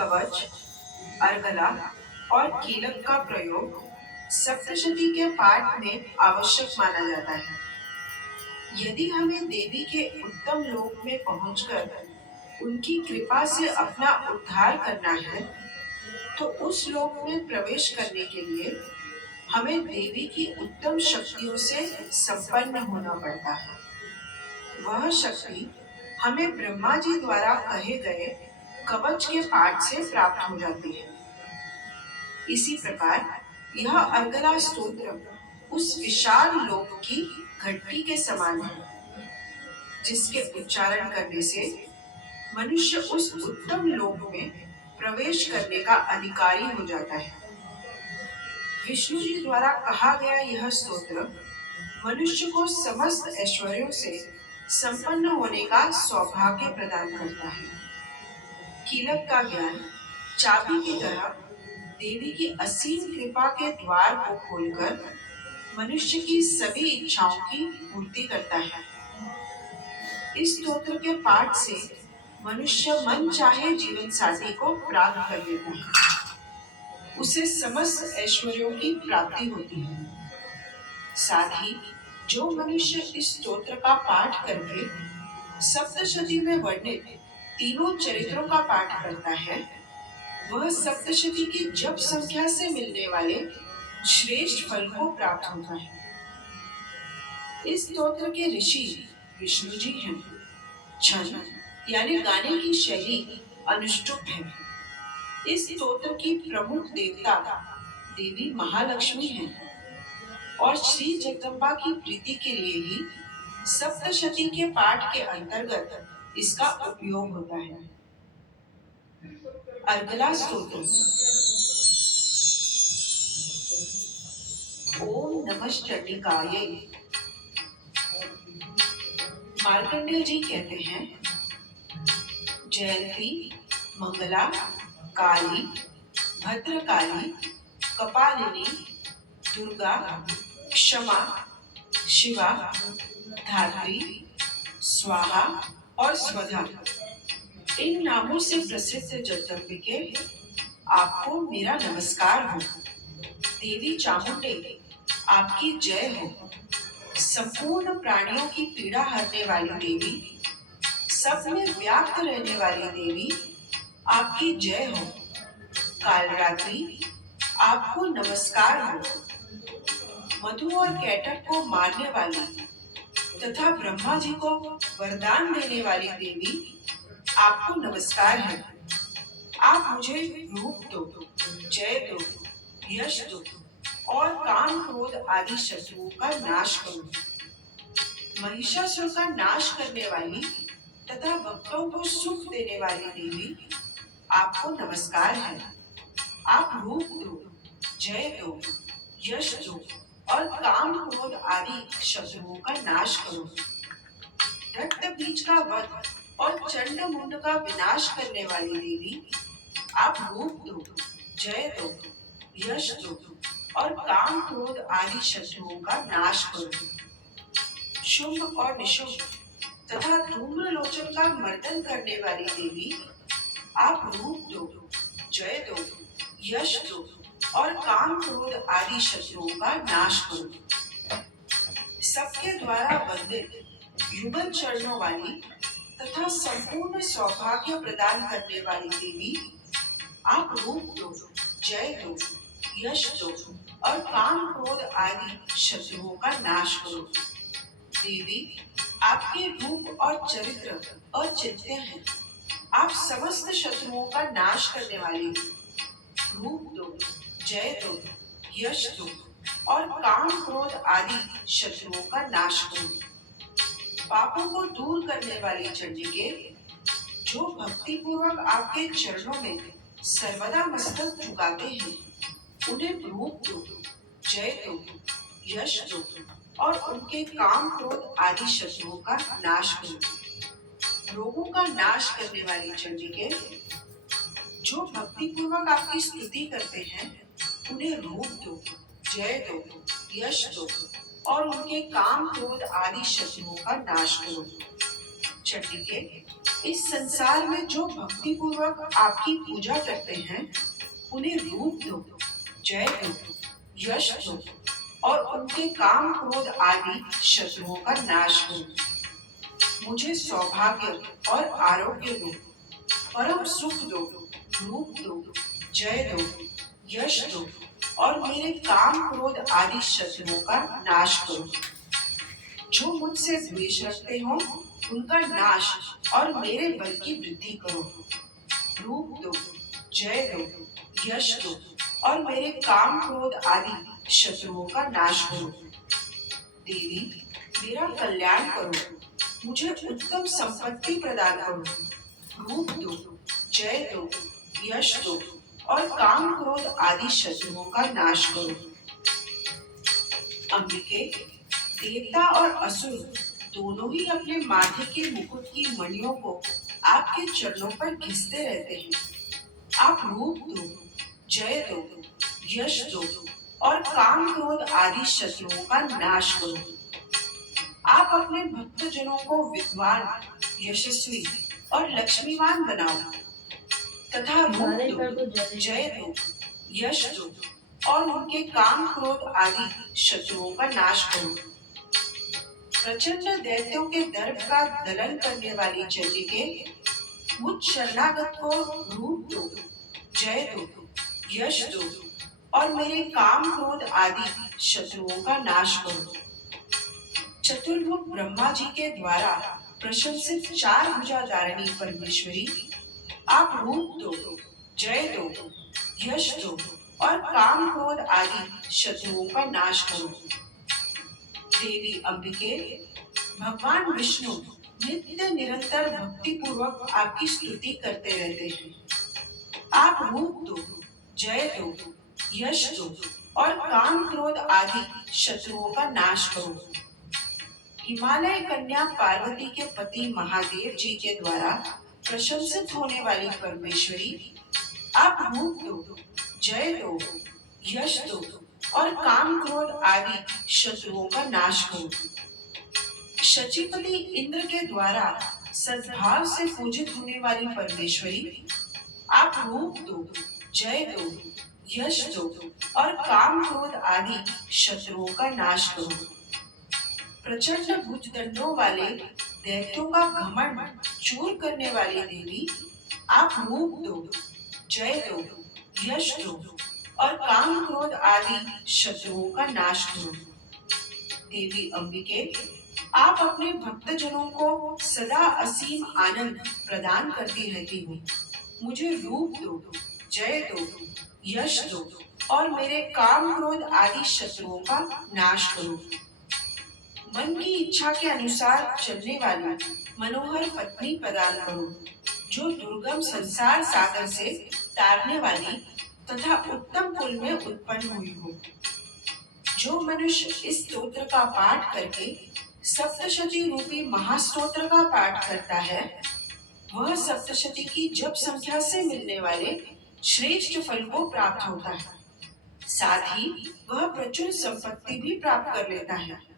कवच, अर्गला और कीलक का प्रयोग सप्तशती के पाठ में आवश्यक माना जाता है। यदि हमें देवी के उत्तम लोक में पहुंचकर उनकी कृपा से अपना उद्धार करना है, तो उस लोक में प्रवेश करने के लिए हमें देवी की उत्तम शक्तियों से संपन्न होना पड़ता है। वह शक्ति हमें ब्रह्मा जी द्वारा कहे गए कवच के पाठ से प्राप्त हो जाती है। इसी प्रकार यह अर्गला स्तोत्र उस विशाल लोक की घंटी के समान है, जिसके उच्चारण करने से मनुष्य उस उत्तम लोक में प्रवेश करने का अधिकारी हो जाता है। विष्णु जी द्वारा कहा गया यह स्तोत्र मनुष्य को समस्त ऐश्वर्यों से संपन्न होने का सौभाग्य प्रदान करता है। कीलक का ज्ञान चाबी की तरह देवी की असीम कृपा के द्वार को खोलकर मनुष्य की सभी इच्छाओं की पूर्ति करता है। इस स्तोत्र के पाठ से मनुष्य मन चाहे जीवन साथी को प्राप्त कर लेता है। उसे समस्त ऐश्वर्यों की प्राप्ति होती है। साथ ही जो मनुष्य इस स्तोत्र का पाठ करके सप्तशती में वर्णित तीनों चरित्रों का पाठ करता है, वह सप्तशती की जप संख्या से मिलने वाले श्रेष्ठ फल को प्राप्त होता है। इस स्तोत्र के ऋषि विष्णु जी हैं। छंद यानी गाने की शैली अनुष्टुप है। इस स्तोत्र की प्रमुख देवता देवी महालक्ष्मी हैं और श्री जगदम्बा की प्रीति के लिए ही सप्तशती के पाठ के अंतर्गत इसका उपयोग होता है। अर्गला स्तोत्र। ओम नमश्चंडिकाय। मार्कंडेय जी कहते हैं, जयंती, मंगला, काली, भद्रकाली, कपालिनी, दुर्गा, क्षमा, शिवा, धात्री, स्वाहा और स्वधा, इन नामों से प्रसिद्ध जगदम्बिके, आपको मेरा नमस्कार हो। देवी चामुंडे, आपकी जय हो। संपूर्ण प्राणियों की पीड़ा हरने वाली देवी, सब में व्याप्त रहने वाली देवी, आपकी जय हो। कालरात्रि, आपको नमस्कार हो। मधु और कैटक को मारने वाली तथा ब्रह्मा जी को वरदान देने वाली देवी, आपको नमस्कार है। आप मुझे रूप दो, जय दो, यश दो और काम क्रोध आदि शत्रुओं का नाश करो। महिषासुर का नाश करने वाली तथा भक्तों को सुख देने वाली देवी, आपको नमस्कार है। आप रूप दो, जय दो, यश दो और काम क्रोध आदि शत्रुओं का नाश करो। रक्त बीज का वध और चंड मुंड का विनाश करने वाली देवी, आप रूप दो, जय दो, यश दो और काम क्रोध आदि शत्रुओं का नाश करो। शुंभ और निशुंभ तथा धूम्रलोचन का मर्दन करने वाली देवी, आप रूप दो, जय दो, यश दो और काम क्रोध आदि शत्रुओं का नाश करो। सबके द्वारा वंदित युगल चरणों वाली तथा संपूर्ण सौभाग्य प्रदान करने वाली देवी, आप रूप दो, जय दो, यश दो और काम क्रोध आदि शत्रुओं का नाश करो। देवी, आपके रूप और चरित्र अचिंत्य हैं। आप समस्त शत्रुओं का नाश करने वाली हो। रूप दो, जय दो, यश दो और काम क्रोध आदि शत्रुओं का नाश करो। पापों को दूर करने वाली चंडिके, जो भक्ति पूर्वक आपके चरणों में सर्वदा मस्तक झुकाते हैं, उन्हें रूप दो, जय दो, यश दो और उनके काम क्रोध आदि शत्रुओं का नाश करो। रोगों का नाश करने वाली चंडिके, जो भक्ति पूर्वक आपकी स्तुति करते हैं, उन्हें रूप दो, जय दो, यश दो और उनके काम क्रोध आदि शत्रुओं का नाश करो। चंडिके, इस संसार में जो भक्ति पूर्वक आपकी पूजा करते हैं उन्हें रूप दो, जय दो, यश दो और उनके काम क्रोध आदि शत्रुओं का नाश करो। मुझे सौभाग्य और आरोग्य दो, परम सुख दो, रूप दो, जय दो, यश दो और मेरे काम क्रोध आदि शत्रुओं का नाश करो। जो मुझसे द्वेष रखते हो उनका नाश और मेरे बल की वृद्धि करो। रूप दो, जय दो, यश दो और मेरे काम क्रोध आदि शत्रुओं का नाश करो। देवी, मेरा कल्याण करो, मुझे उत्तम संपत्ति प्रदान करो। रूप दो, जय दो, यश दो और काम क्रोध आदि शत्रुओं का नाश करो। अंबिके, देवता और असुर दोनों ही अपने माथे के मुकुट की मणियों को आपके चरणों पर घिसते रहते हैं। आप रूप दो, जय दो, यश दो और काम क्रोध आदि शत्रुओं का नाश करो। आप अपने भक्तजनों को विद्वान, यशस्वी और लक्ष्मीवान बनाओ तथा रूप दो, जय दो, यश दो और उनके काम क्रोध आदि शत्रुओं का नाश करो। प्रचंड दैत्यों के दर्प का दलन करने वाली चंडिके, मुझ शरणागत को रूप दो, जय दो, यश दो और मेरे काम क्रोध आदि शत्रुओं का नाश करो। चतुर्मुख ब्रह्मा जी के द्वारा प्रशंसित चार भुजाधारिणी परमेश्वरी, आप रूप दो, जय दो, यश दो और काम क्रोध आदि शत्रुओं का नाश करो। देवी अंबिके, भगवान विष्णु नित्य निरंतर भक्ति पूर्वक आपकी स्तुति करते रहते हैं। आप रूप दो, जय दो, यश दो और काम क्रोध आदि शत्रुओं का नाश करो। हिमालय कन्या पार्वती के पति महादेव जी के द्वारा प्रशंसित होने वाली परमेश्वरी, आप रूप दो, जय दो, यश दो और काम क्रोध आदि शत्रुओं का नाश करो। शचीपति इंद्र के द्वारा सद्भाव से पूजित होने वाली परमेश्वरी, आप रूप दो, जय दो, यश दो और काम क्रोध आदि शत्रुओं का नाश करो। प्रचंड भुजदंडों वाले दैत्यों का घमंड चूर करने वाली देवी, आप रूप दो, जय दो, यश दो और काम क्रोध आदि शत्रुओं का नाश करो। देवी अंबिके, आप अपने भक्तजनों को सदा असीम आनंद प्रदान करती रहती हो। मुझे रूप दो, जय दो, यश दो और मेरे काम क्रोध आदि शत्रुओं का नाश करो। मन की इच्छा के अनुसार चलने वाली मनोहर पत्नी प्रदान करो, जो दुर्गम संसार सागर से तारने वाली तथा उत्तम कुल में उत्पन्न हुई हो। जो मनुष्य इस स्तोत्र का पाठ करके सप्तशती रूपी महास्तोत्र का पाठ करता है, वह सप्तशती की जप संख्या से मिलने वाले श्रेष्ठ फल को प्राप्त होता है। साथ ही वह प्रचुर संपत्ति भी प्राप्त कर लेता है।